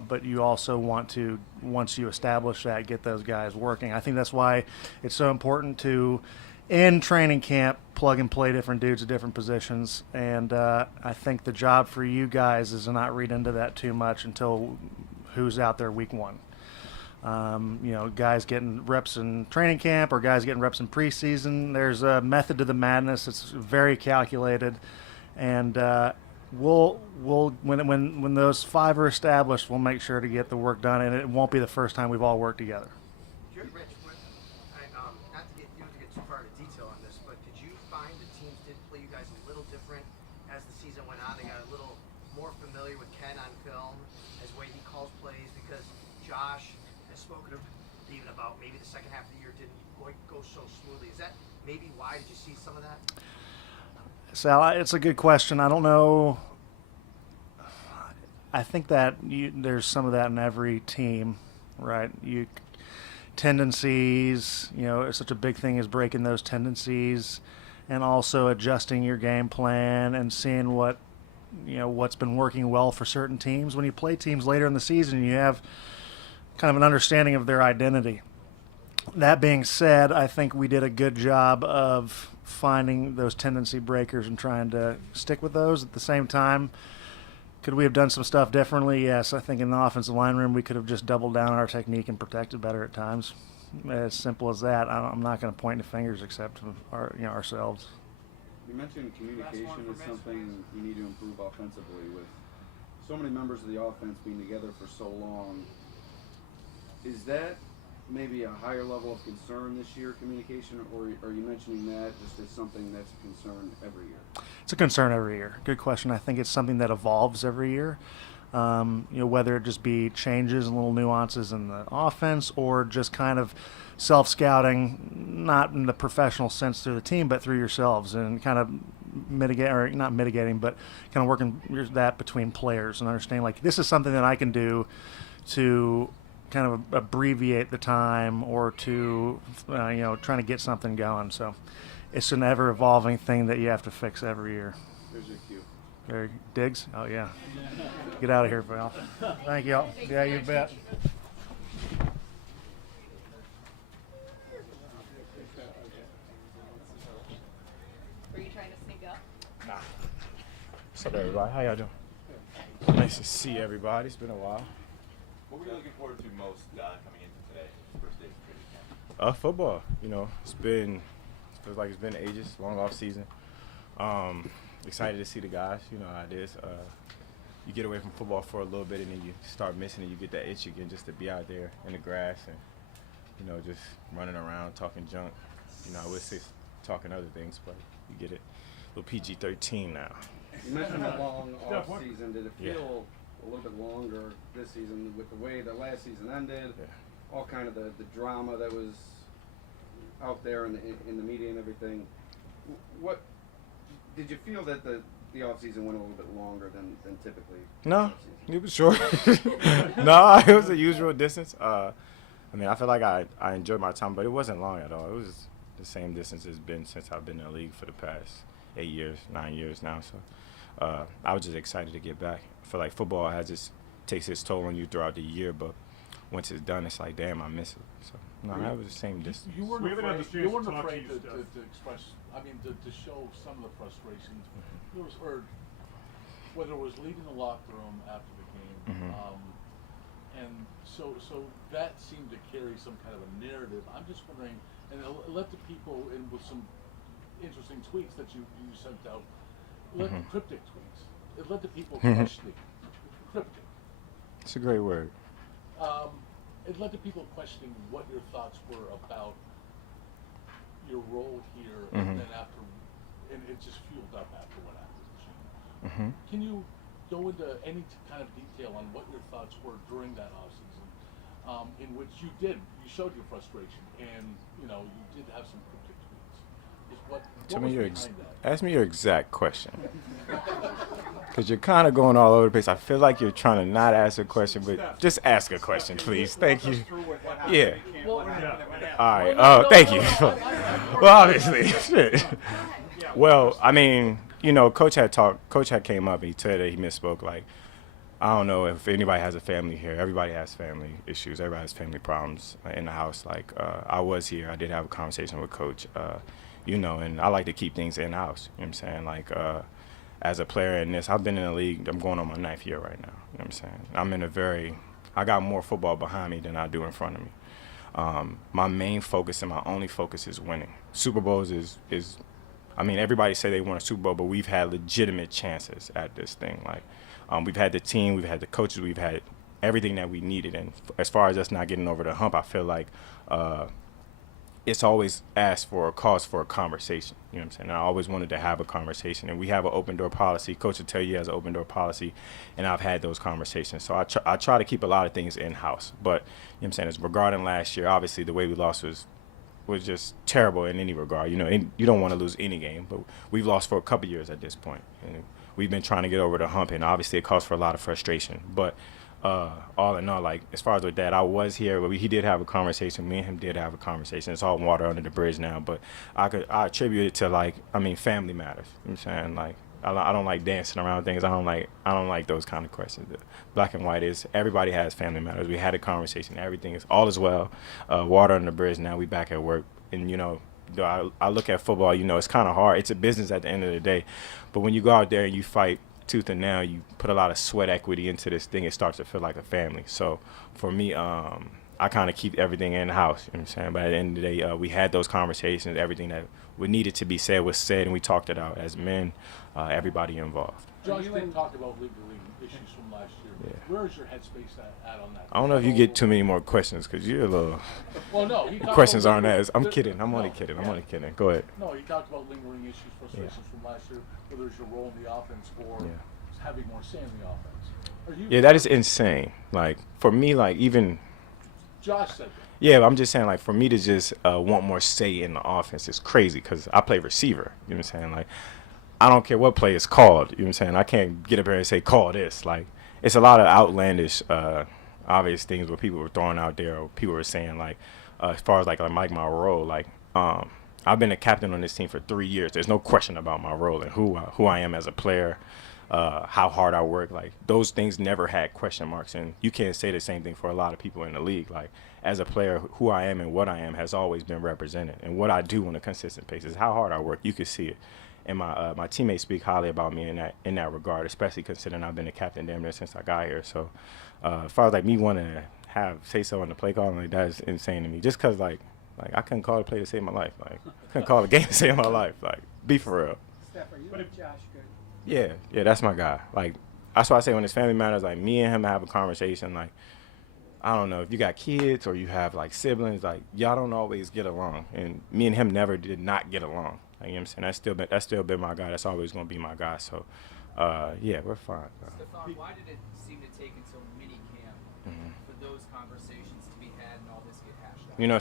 but you also want to, once you establish that, get those guys working. I think that's why it's so important to, in training camp, plug and play different dudes at different positions. And I think the job for you guys is to not read into that too much until who's out there week 1. Guys getting reps in training camp or guys getting reps in preseason. There's a method to the madness. It's very calculated, and when those 5 are established, we'll make sure to get the work done, and it won't be the first time we've all worked together. Rich, not to get too far into detail on this, but did you find the teams did play you guys a little different as the season went on? They got a little more familiar with Ken on film, as the way he calls plays, because Josh has spoken even about maybe the second half of the year didn't go so smoothly. Is that maybe why? Did you see some of that? Sal, it's a good question. I don't know. I think that there's some of that in every team, right? Tendencies, such a big thing is breaking those tendencies, and also adjusting your game plan and seeing what's been working well for certain teams. When you play teams later in the season, you have kind of an understanding of their identity. That being said, I think we did a good job of finding those tendency breakers and trying to stick with those. At the same time, Could we have done some stuff differently? Yes. I think in the offensive line room we could have just doubled down on our technique and protected better at times. As simple as that. I'm not going to point the fingers except ourselves. You mentioned communication is something you need to improve offensively with so many members of the offense being together for so long. Is that maybe a higher level of concern this year, communication, or are you mentioning that just as something that's a concern every year? It's a concern every year. Good question. I think it's something that evolves every year. Whether it just be changes and little nuances in the offense or just kind of self-scouting, not in the professional sense through the team, but through yourselves and kind of not mitigating, but kind of working that between players and understanding like this is something that I can do to kind of abbreviate the time or to, trying to get something going. So it's an ever-evolving thing that you have to fix every year. There's your cue. There, Diggs? Oh, yeah. Get out of here, Val. Thank you all. Yeah, you bet. Were you trying to sneak up? Nah. What's up, everybody? How y'all doing? Nice to see everybody. It's been a while. What were you looking forward to most coming into today, first day of training camp? Football. It feels like it's been ages, long off season. Excited to see the guys. You know how it is. You get away from football for a little bit and then you start missing it. You get that itch again just to be out there in the grass and, just running around, talking junk. I would say talking other things, but you get it. A little PG-13 now. You mentioned a long off season. Did it feel a little bit longer this season with the way the last season ended? Yeah. All kind of the drama that was out there in the media and everything. What did you feel that the off season went a little bit longer than typically? No, it was short. No, it was a usual distance. I feel like I enjoyed my time, but it wasn't long at all. It was the same distance it's been since I've been in the league for the past 8 years, 9 years now. So I was just excited to get back. I feel like football takes its toll on you throughout the year, but once it's done, it's like, damn, I miss it. So no, that was the same distance. You weren't afraid to express. To show some of the frustrations. There was, or whether it was leaving the locker room after the game, and so that seemed to carry some kind of a narrative. I'm just wondering, and let the people in with some interesting tweets that you sent out, cryptic tweets. It let the people question cryptic. It's a great word. It led to people questioning what your thoughts were about your role here, and then and it just fueled up after what happened. Can you go into any kind of detail on what your thoughts were during that offseason, in which you showed your frustration, and you did have some cryptic tweets? Ask me your exact question. Because you're kind of going all over the place. I feel like you're trying to not ask a question, but just ask a question, please. Thank you. Yeah. All right. Oh, thank you. Well, obviously. Shit. Well, Coach had came up and he said that he misspoke. Like, I don't know if anybody has a family here. Everybody has family issues. Everybody has family problems in the house. Like, I was here. I did have a conversation with Coach, and I like to keep things in-house. You know what I'm saying? Like, as a player in this, I've been in the league. I'm going on my 9th year right now. You know what I'm saying? I got more football behind me than I do in front of me. My main focus and my only focus is winning. Super Bowls is everybody say they want a Super Bowl, but we've had legitimate chances at this thing. Like, we've had the team, we've had the coaches, we've had everything that we needed. And as far as us not getting over the hump, I feel like it's always asked for a cause for a conversation. You know what I'm saying? And I always wanted to have a conversation. And we have an open door policy. Coach will tell you he has an open door policy. And I've had those conversations. So I try to keep a lot of things in-house. But, you know what I'm saying, it's regarding last year, obviously the way we lost was just terrible in any regard. You don't want to lose any game. But we've lost for a couple years at this point. And we've been trying to get over the hump. And obviously it calls for a lot of frustration. But all in all, like, as far as with that, I was here, but he did have a conversation. Me and him did have a conversation. It's all water under the bridge now, but I attribute it to, family matters. You know what I'm saying? Like, I don't like dancing around things. I don't like those kind of questions. The black and white is everybody has family matters. We had a conversation. Everything is all is well. Water under the bridge. Now we back at work, and I look at football. It's kind of hard. It's a business at the end of the day, but when you go out there and you fight tooth and nail. You put a lot of sweat equity into this thing. It starts to feel like a family. So for me, I kind of keep everything in the house. You know what I'm saying? But at the end of the day, we had those conversations. Everything that needed to be said was said, and we talked it out as men, everybody involved. Josh, you didn't talk about league-to-league issues from last year. Yeah. Where is your headspace at on that? I don't know if you get too many more questions because you're a little. Well, no. He talked questions about aren't as. I'm there- kidding. I'm no, only kidding. I'm yeah. only kidding. Go ahead. No, he talked about lingering issues, frustrations from last year, whether it's your role in the offense or having more say in the offense. Are you? Yeah, that is insane. Like for me, like even. Josh said that. Yeah, but I'm just saying, like, for me to just want more say in the offense is crazy because I play receiver. You know what I'm saying? Like, I don't care what play is called. You know what I'm saying? I can't get up here and say, call this. Like, it's a lot of outlandish, obvious things where people were throwing out there or people were saying, like, as far as, like my role, like, I've been a captain on this team for 3 years. There's no question about my role and who I am as a player, how hard I work. Like, those things never had question marks. And you can't say the same thing for a lot of people in the league. Like, as a player, who I am and what I am has always been represented. And what I do on a consistent basis, how hard I work, you can see it. And my teammates speak highly about me in that regard, especially considering I've been a captain damn near since I got here. So as far as like me wanting to say so on the play call, like that is insane to me. Just because like I couldn't call a play to save my life. Like I couldn't call a game to save my life. Like be for real. Steph, are you and Josh good? Yeah, that's my guy. Like that's why I say when it's family matters, like me and him have a conversation. Like I don't know if you got kids or you have like siblings, like y'all don't always get along, and me and him never did not get along. Like, you know what I'm saying? That's still been my guy. That's always gonna be my guy. So, yeah, we're fine. Stephon, why did it seem to take until minicamp for those conversations to be had and all this get hashed out? You know,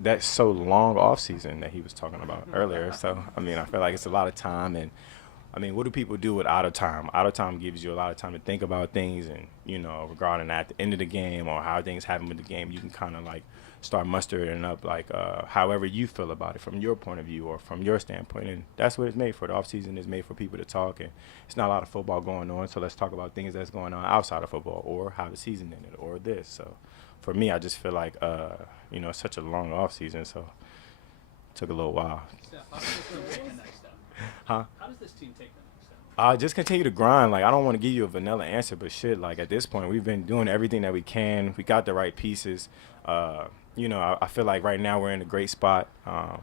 that's so long off season that he was talking about earlier. So, I mean, I feel like it's a lot of time. And I mean, what do people do with out of time? Out of time gives you a lot of time to think about things, and you know, regarding at the end of the game or how things happen with the game, you can kind of like start mustering up like however you feel about it from your point of view or from your standpoint. And that's what it's made for. The off season is made for people to talk, and it's not a lot of football going on, so let's talk about things that's going on outside of football or how the season ended or this. So for me, I just feel like you know, it's such a long off season, so it took a little while. Steph, how does this team take the next step? Huh? How does this team take the next step? Just continue to grind. Like, I don't want to give you a vanilla answer, but shit, like, at this point, we've been doing everything that we can. We got the right pieces. You know, I feel like right now we're in a great spot, kind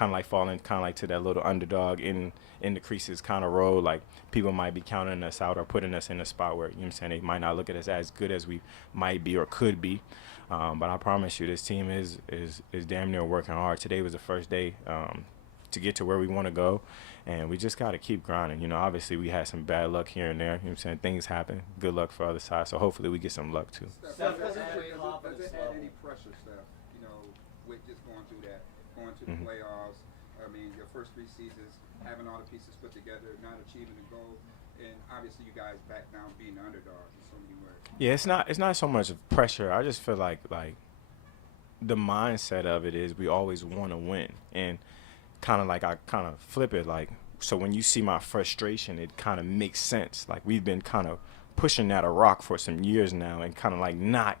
of like falling kind of like to that little underdog in the creases kind of role. Like, people might be counting us out or putting us in a spot where, you know what I'm saying, they might not look at us as good as we might be or could be. But I promise you, this team is damn near working hard. Today was the first day to get to where we want to go, and we just got to keep grinding. You know, obviously we had some bad luck here and there. You know what I'm saying? Things happen. Good luck for other side. So hopefully we get some luck too. Steph, does it add any pressure, Steph? You know, with just going through that, going to the playoffs. I mean, your first 3 seasons, having all the pieces put together, not achieving the goal, and obviously you guys back down being the underdog in so many ways. Yeah, it's not so much of pressure. I just feel like the mindset of it is we always want to win, and kind of like I kind of flip it like, so when you see my frustration, it kind of makes sense. Like, we've been kind of pushing at a rock for some years now, and kind of like not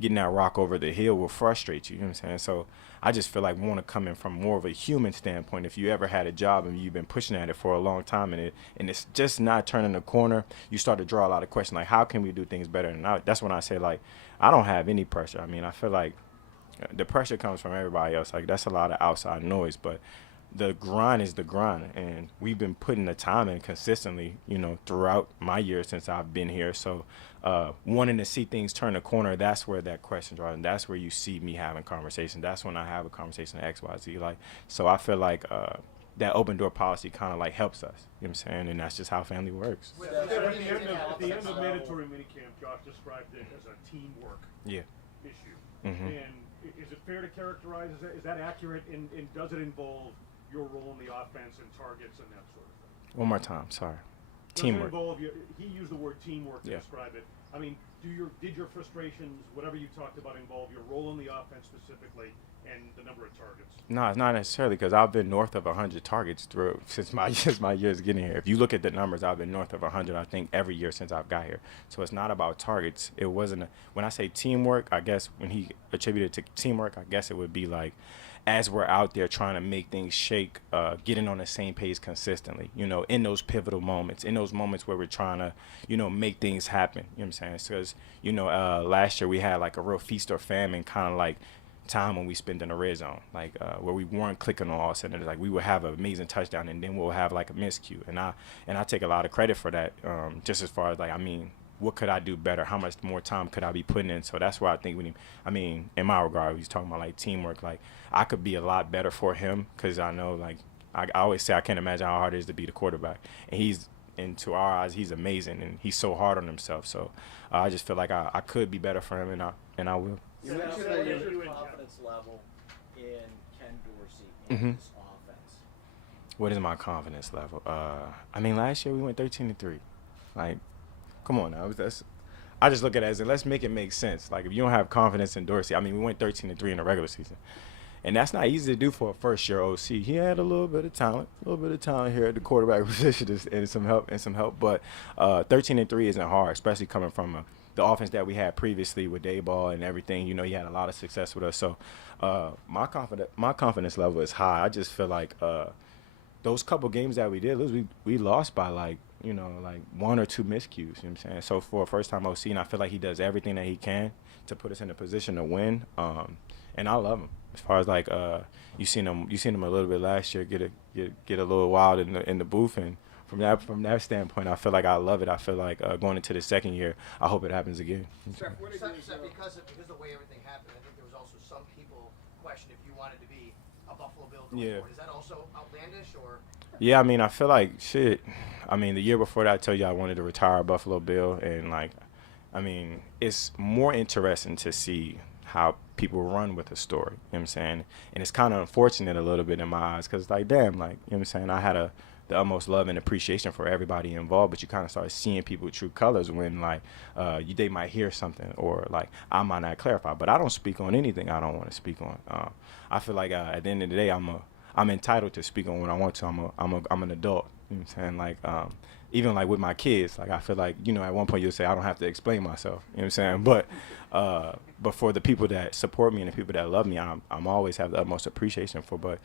getting that rock over the hill will frustrate you. You know what I'm saying? So I just feel like we want to come in from more of a human standpoint. If you ever had a job and you've been pushing at it for a long time, and it's just not turning the corner, you start to draw a lot of questions like, how can we do things better? And that's when I say, like, I don't have any pressure. I mean, I feel like the pressure comes from everybody else. Like, that's a lot of outside noise, but the grind is the grind, and we've been putting the time in consistently, you know, throughout my years since I've been here. So wanting to see things turn the corner, that's where that question draws, and that's where you see me having conversations. That's when I have a conversation at XYZ. Like, so I feel like that open door policy kind of like helps us. You know what I'm saying? And that's just how family works. At the end of mandatory minicamp, Josh described it as a teamwork issue. Mm-hmm. And is it fair to characterize, is that accurate, and does it involve your role in the offense and targets and that sort of thing? One more time, sorry. Does Teamwork. It involve he used the word teamwork to describe it. I mean, did your frustrations, whatever you talked about, involve your role in the offense specifically, and the number of targets? No, it's not necessarily because I've been north of 100 targets through since my years getting here. If you look at the numbers, I've been north of 100, I think, every year since I've got here. So it's not about targets. It wasn't when I say teamwork, I guess when he attributed to teamwork, I guess it would be like as we're out there trying to make things shake, getting on the same page consistently, in those pivotal moments, in those moments where we're trying to, make things happen. You know what I'm saying? Because, last year we had like a real feast or famine kind of like time when we spent in the red zone, like where we weren't clicking on all centers. Like we would have an amazing touchdown and then we'll have like a miscue. And I take a lot of credit for that, just as far as like, what could I do better? How much more time could I be putting in? So that's why I think in my regard, he's talking about like teamwork. Like I could be a lot better for him because I know like I always say I can't imagine how hard it is to be the quarterback. And to our eyes, he's amazing and he's so hard on himself. So I just feel like I could be better for him and I will. You mentioned that your confidence level in Ken Dorsey and his offense. What is my confidence level? Last year we went 13-3. Like, come on now. I just look at it as let's make it make sense. Like if you don't have confidence in Dorsey, we went 13-3 in the regular season. And that's not easy to do for a first-year OC. He had a little bit of talent here at the quarterback position and some help. But 13-3 isn't hard, especially coming from the offense that we had previously with Dayball and everything. He had a lot of success with us. So my confidence level is high. I just feel like those couple games that we did lose, we lost by like one or two miscues. You know what I'm saying? So for a first-time OC, and I feel like he does everything that he can to put us in a position to win. And I love him. As far as like you seen him a little bit last year get a little wild in the booth, and from that standpoint, I feel like I love it. I feel like going into the second year, I hope it happens again. Steph, because of the way everything happened, I think there was also some people question if you wanted to be a Buffalo Bill going forward. Is that also outlandish or? Yeah, I feel like shit. The year before that, I told you I wanted to retire a Buffalo Bill, and it's more interesting to see how people run with a story, you know what I'm saying? And it's kind of unfortunate a little bit in my eyes because, like, damn, like, you know what I'm saying? I had the utmost love and appreciation for everybody involved, but you kind of start seeing people's true colors when, like, they might hear something or, like, I might not clarify. But I don't speak on anything I don't want to speak on. I feel like at the end of the day, I'm entitled to speak on what I want to. I'm an adult, you know what I'm saying? Like, even like with my kids, like I feel like, at one point you'll say I don't have to explain myself, you know what I'm saying? But for the people that support me and the people that love me, I'm always have the utmost appreciation for. But,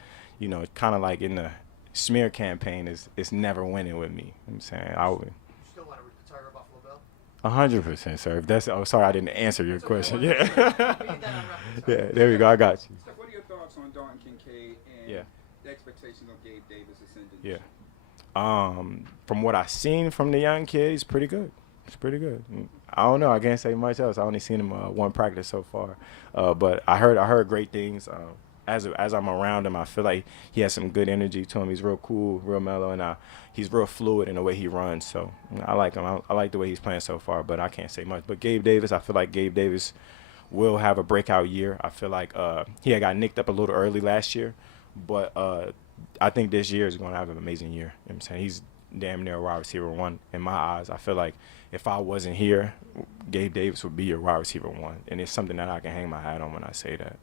kind of like in the smear campaign, it's never winning with me. You know what I'm saying? You still want to retire a Buffalo Bill? 100%, sir. If that's, sorry, I didn't answer your question. Yeah. Yeah, there we go. I got you. Steph, what are your thoughts on Dalton Kincaid and the expectations of Gabe Davis ascending? Yeah. From what I've seen from the young kid, he's pretty good. It's pretty good. I don't know. I can't say much else. I only seen him one practice so far, but I heard great things. As I'm around him, I feel like he has some good energy to him. He's real cool, real mellow, and he's real fluid in the way he runs. So I like him. I like the way he's playing so far, but I can't say much. But Gabe Davis, I feel like Gabe Davis will have a breakout year. I feel like he had got nicked up a little early last year, but I think this year is going to have an amazing year. You know what I'm saying? He's damn near wide receiver one in my eyes. I feel like if I wasn't here, Gabe Davis would be your wide receiver one, and it's something that I can hang my hat on when I say that.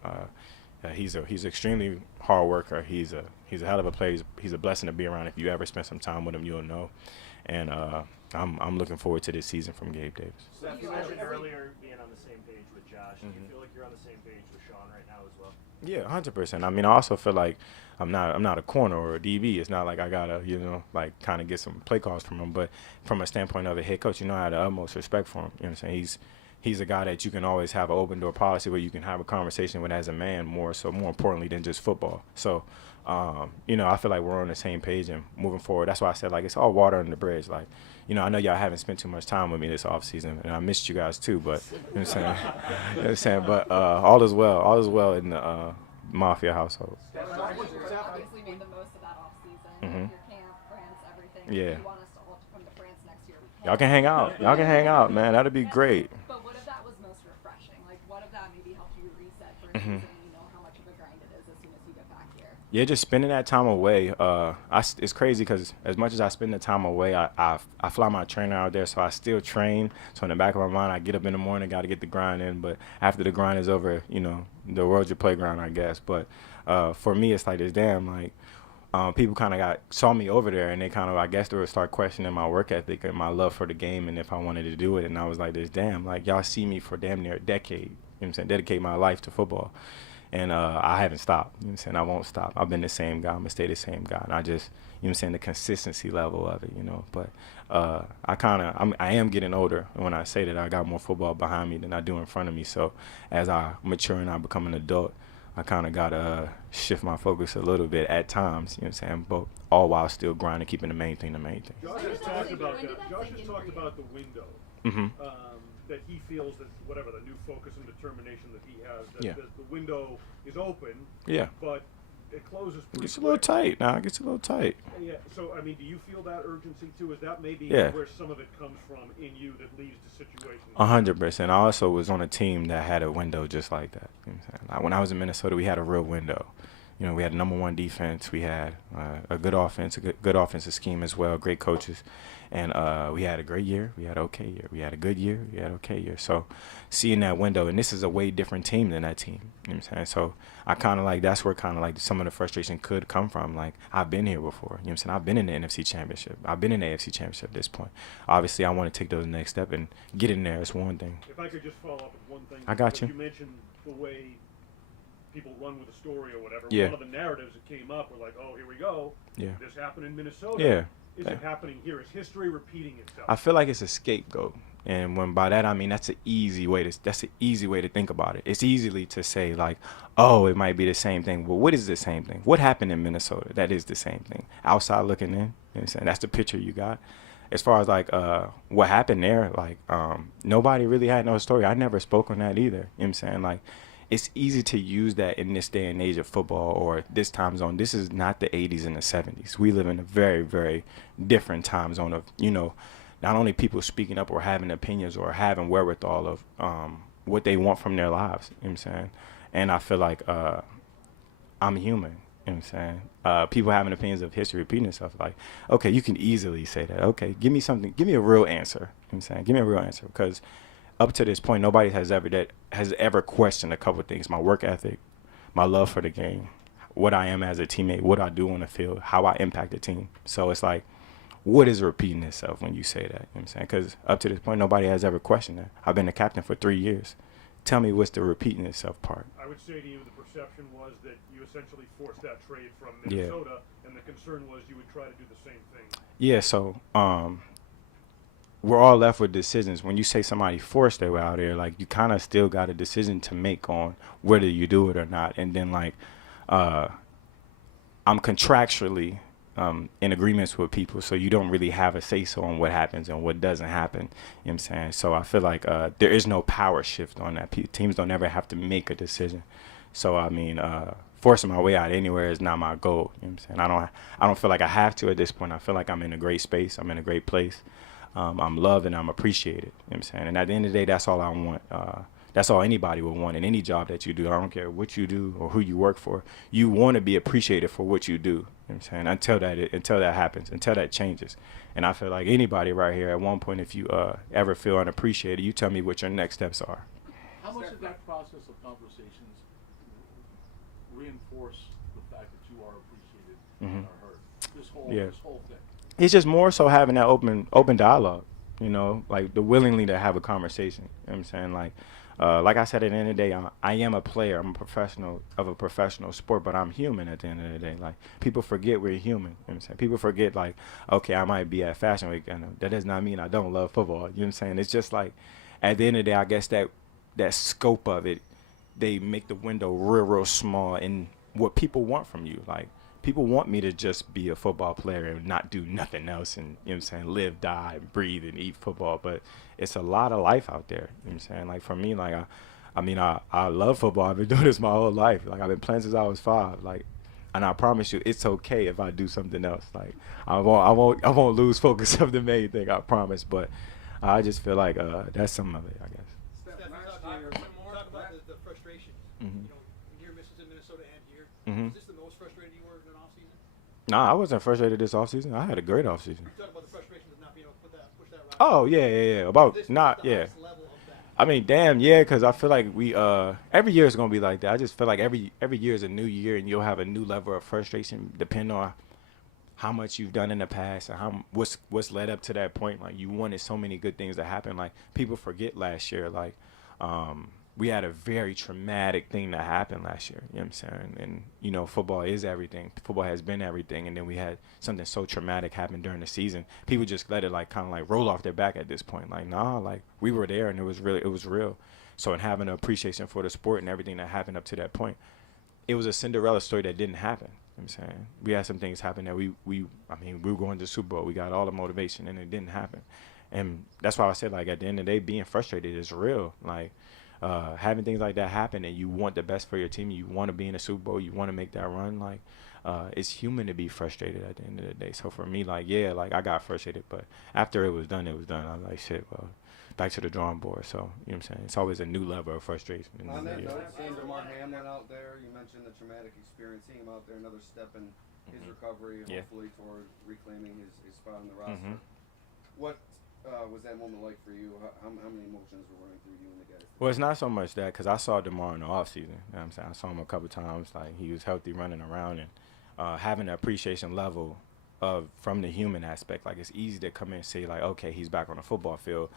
He's an extremely hard worker. He's a hell of a player. He's a blessing to be around. If you ever spend some time with him, you'll know. And I'm looking forward to this season from Gabe Davis. Steph, you mentioned earlier being on the same page with Josh. Do you feel like you're on the same page with Sean right now as well? Yeah, 100%. I also feel like I'm not a corner or a DB. It's not like I gotta, like kind of get some play calls from him. But from a standpoint of a head coach, I have the utmost respect for him. You know what I'm saying? He's a guy that you can always have an open door policy where you can have a conversation with as a man more importantly than just football. So, I feel like we're on the same page and moving forward. That's why I said, like, it's all water under the bridge. Like, I know y'all haven't spent too much time with me this offseason, and I missed you guys too, but, you know what I'm saying? You know what I'm saying? But all is well in the Mafia household. Obviously made the most of that offseason. Your camp, France, everything. Yeah. If you want us to all come to France next year, we can. Y'all can hang out, man. That'd be great. But what if that was most refreshing? Like, what if that maybe helped you reset for a season and you know how much of a grind it is as soon as you get back here? Yeah, just spending that time away. It's crazy because as much as I spend the time away, I fly my trainer out there, so I still train. So in the back of my mind, I get up in the morning, got to get the grind in. But after the grind is over, you know, the world's your playground, I guess. But for me, it's like this damn, like, people kind of saw me over there, and they kind of, I guess, they would start questioning my work ethic and my love for the game and if I wanted to do it. And I was like this damn, like, y'all see me for damn near a decade, you know what I'm saying, dedicate my life to football. And I haven't stopped. You know what I'm saying? I won't stop. I've been the same guy. I'm going to stay the same guy. And I just, you know what I'm saying, the consistency level of it, you know. But I am getting older. And when I say that, I got more football behind me than I do in front of me. So as I mature and I become an adult, I kind of got to shift my focus a little bit at times, you know what I'm saying, but all while still grinding, keeping the main thing the main thing. Josh has talked about that. Josh has talked about the window. Mm-hmm. That he feels that whatever the new focus and determination that he has, that, Yeah. that the window is open. Yeah. But it closes It pretty gets a little quick. tight now. It gets a little tight. Yeah. So I mean, do you feel that urgency too? Is that maybe Yeah. where some of it comes from in you that leads to situations? 100%. I also was on a team that had a window just like that. You know what I'm saying? Like when I was in Minnesota, we had a real window. You know, we had #1 defense. We had a good offense, a good offensive scheme as well, great coaches. And we had a great year. We had an okay year. We had a good year. We had an okay year. So seeing that window, and this is a way different team than that team. You know what I'm saying? So I kind of like, that's where kind of like some of the frustration could come from. Like, I've been here before. You know what I'm saying? I've been in the NFC Championship. I've been in the AFC Championship at this point. Obviously, I want to take those next step and get in there. It's one thing. If I could just follow up with one thing. I got because you. You mentioned the way people run with a story or whatever. Yeah. One of the narratives that came up were like, oh, here we go. Yeah. This happened in Minnesota. Yeah. Is it happening here? Is history repeating itself? I feel like it's a scapegoat, and when by that I mean that's an easy way to think about it. It's easily to say like, oh, it might be the same thing. Well, what is the same thing? What happened in Minnesota? That is the same thing. Outside looking in, you know what I'm saying? That's the picture you got. As far as like what happened there, like nobody really had no story. I never spoke on that either. You know what I'm saying? Like, it's easy to use that in this day and age of football or this time zone. This is not the 80s and the 70s. We live in a very, very different time zone of, you know, not only people speaking up or having opinions or having wherewithal of what they want from their lives. You know what I'm saying? And I feel like I'm human. You know what I'm saying? People having opinions of history repeating itself. Like, okay, you can easily say that. Okay, give me something. Give me a real answer. You know what I'm saying? Give me a real answer, because up to this point, nobody has ever questioned a couple of things: my work ethic, my love for the game, what I am as a teammate, what I do on the field, how I impact the team. So it's like, what is repeating itself when you say that? You know what I'm saying? Because up to this point, nobody has ever questioned that. I've been the captain for 3 years. Tell me what's the repeating itself part. I would say to you the perception was that you essentially forced that trade from Yeah. Minnesota, and the concern was you would try to do the same thing. Yeah, so we're all left with decisions. When you say somebody forced their way out there, like, you kind of still got a decision to make on whether you do it or not. And then, like, I'm contractually in agreements with people, so you don't really have a say-so on what happens and what doesn't happen. You know what I'm saying? So I feel like there is no power shift on that. Teams don't ever have to make a decision. So, I mean, forcing my way out anywhere is not my goal. You know what I'm saying? I don't feel like I have to at this point. I feel like I'm in a great space. I'm in a great place. I'm loved and I'm appreciated. You know what I'm saying? And at the end of the day, that's all I want. That's all anybody would want in any job that you do. I don't care what you do or who you work for. You want to be appreciated for what you do. You know what I'm saying? Until that happens, until that changes. And I feel like anybody right here at one point, if you ever feel unappreciated, you tell me what your next steps are. How much of that process of conversations reinforce the fact that you are appreciated and are heard? This whole thing. It's just more so having that open dialogue, you know, like the willingly to have a conversation. You know what I'm saying? Like I said, at the end of the day, I am a player. I'm a professional of a professional sport, but I'm human at the end of the day. Like, people forget we're human. You know what I'm saying? People forget, like, okay, I might be at Fashion Week, and that does not mean I don't love football. You know what I'm saying? It's just like, at the end of the day, I guess that scope of it, they make the window real, real small in what people want from you. Like, people want me to just be a football player and not do nothing else and, you know what I'm saying, live, die, breathe, and eat football. But it's a lot of life out there. You know what I'm saying? Like, for me, like, I love football. I've been doing this my whole life. Like, I've been playing since I was 5. Like, and I promise you, it's okay if I do something else. Like, I won't lose focus of the main thing, I promise. But I just feel like that's some of it, I guess. Steph, last year, talk about the frustration. Mm-hmm. You know, near misses in Minnesota, to end here. Mhm. Is this the most frustrated you were in an offseason? Nah, I wasn't frustrated this offseason. I had a great offseason. You talking about the frustration of not being able to push that route? Oh yeah. About not yeah. I mean, damn, yeah, because I feel like we every year is gonna be like that. I just feel like every year is a new year, and you'll have a new level of frustration depending on how much you've done in the past and what's led up to that point. Like, you wanted so many good things to happen. Like, people forget last year. Like, we had a very traumatic thing that happened last year. You know what I'm saying? And, you know, football is everything. Football has been everything. And then we had something so traumatic happen during the season. People just let it, like, kind of, like, roll off their back at this point. Like, nah, like, we were there, and it was real. So in having an appreciation for the sport and everything that happened up to that point, it was a Cinderella story that didn't happen. You know what I'm saying? We had some things happen that we were going to the Super Bowl. We got all the motivation, and it didn't happen. And that's why I said, like, at the end of the day, being frustrated is real. Like, having things like that happen, and you want the best for your team, you want to be in the Super Bowl, you want to make that run, like, it's human to be frustrated at the end of the day. So for me, like, yeah, like, I got frustrated, but after it was done. I was like, shit, well, back to the drawing board. So, you know what I'm saying? It's always a new level of frustration. On that note, seeing DeMar Hamlin out there, you mentioned the traumatic experience, seeing him out there, another step in his recovery, and hopefully toward reclaiming his spot on the roster. What was that moment like for you? How many emotions were running through you and the guys? Well, it's not so much that, because I saw DeMar in the offseason. You know what I'm saying? I saw him a couple times. Like, he was healthy, running around, and having the appreciation level from the human aspect. Like, it's easy to come in and say, like, okay, he's back on the football field.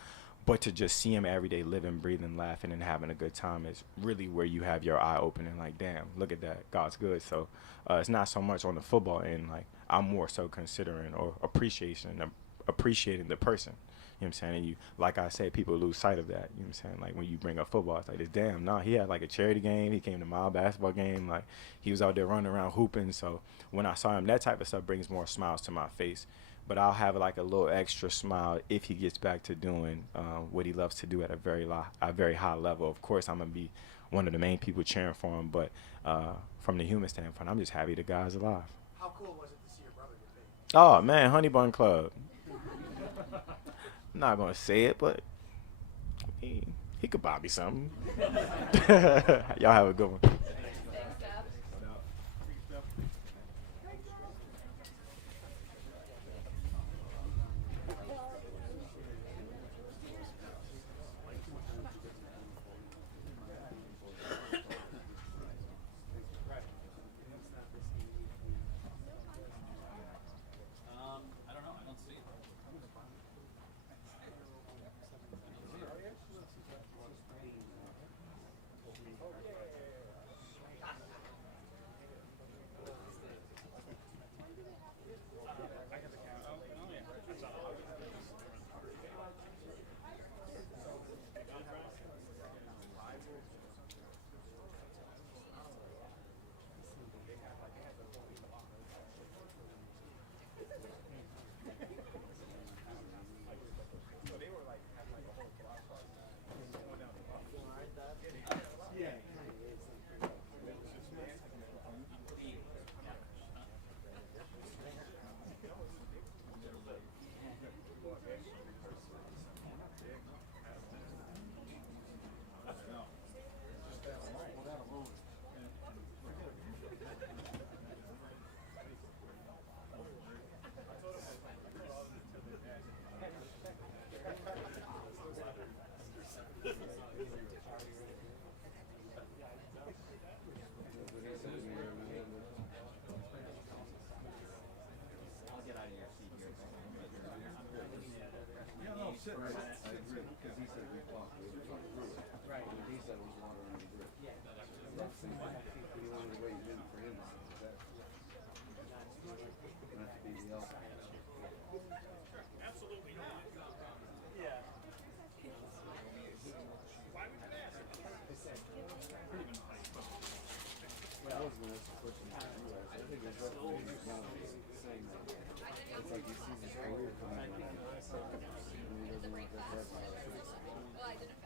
But to just see him every day living, breathing, laughing, and having a good time is really where you have your eye opening. Like, damn, look at that. God's good. So it's not so much on the football end. Like, I'm more so considering or appreciating the person. You know what I'm saying? And you, like I said, people lose sight of that. You know what I'm saying? Like, when you bring up football, it's like, this damn, nah, he had like a charity game. He came to my basketball game. Like, he was out there running around hooping. So when I saw him, that type of stuff brings more smiles to my face. But I'll have like a little extra smile if he gets back to doing what he loves to do at a very high level. Of course, I'm going to be one of the main people cheering for him. But from the human standpoint, I'm just happy the guy's alive. How cool was it to see your brother get paid? Oh, man, Honey Bun Club. I'm not going to say it, but he could buy me something. Y'all have a good one. I don't know. I don't see it. Right, I agree, because he said we talked through it. Right. And he said it was water under the bridge. Yeah. We wanted to wait for him to say that. Not to be the alpha. Absolutely not. Yeah. Why would you ask? Well, I was going to ask a question to you guys. I think it's up to me now saying that it's like he sees his career coming. And he doesn't want that to happen.